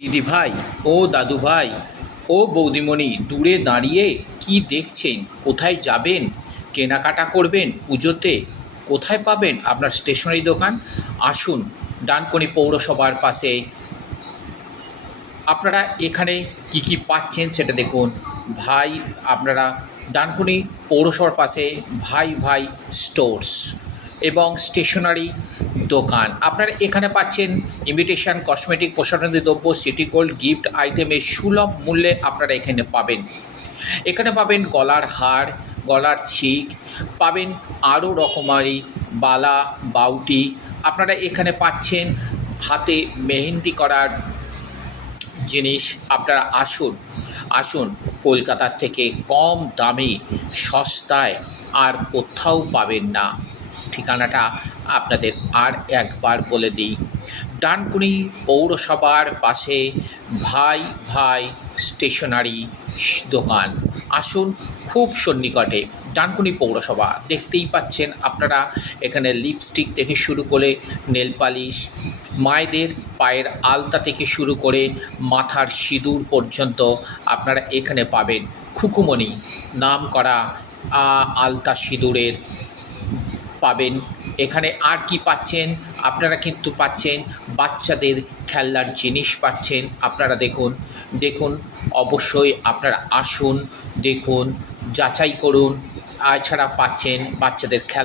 দিদি ভাই ও দাদু ভাই ও বৌদিমণি, দূরে দাঁড়িয়ে কি দেখছেন? কোথায় যাবেন? কেনাকাটা করবেন পুজোতে? কোথায় পাবেন আপনার স্টেশনারি দোকান? আসুন, ডানকুনি পৌরসভার পাশে আপনারা এখানে কি কি পাচ্ছেন সেটা দেখুন। ভাই, আপনারা ডানকুনি পৌরসভার পাশে ভাই ভাই স্টোর্স এবং স্টেশনারি দোকান, আপনারা এখানে পাচ্ছেন ইমিটেশন কসমেটিক, প্রসাধনী দ্রব্য, সিটি গোল্ড, গিফট আইটেমের সুলভ মূল্যে আপনারা এখানে পাবেন। এখানে পাবেন গলার হার, গলার ছিক, পাবেন আরও রকমারি বালা, বাউটি। আপনারা এখানে পাচ্ছেন হাতে মেহেন্দি করার জিনিস। আপনারা আসুন, আসুন, কলকাতার থেকে কম দামে সস্তায় আর কোথাও পাবেন না। ঠিকানাটা আপনাদের আর একবার বলে দিই, ডানকুনি পৌরসভার পাশে ভাই ভাই স্টেশনারি দোকান। আসুন, খুব সন্নিকটে ডানকুনি পৌরসভা। দেখতেই পাচ্ছেন আপনারা এখানে লিপস্টিক থেকে শুরু করে নেল পালিশ, মায়েদের পায়ের আলতা থেকে শুরু করে মাথার সিঁদুর পর্যন্ত আপনারা এখানে পাবেন। খুকুমণি নাম করা আলতা সিঁদুরের পাবেন এখানে। আর কি পাচ্ছেন? আপনারা কিন্তু পাচ্ছেন বাচ্চাদের খেলনার জিনিস পাচ্ছেন। আপনারা দেখুন, দেখুন, অবশ্যই আপনারা আসুন, দেখুন, যাচাই করুন। এছাড়া পাচ্ছেন বাচ্চাদের খেলা।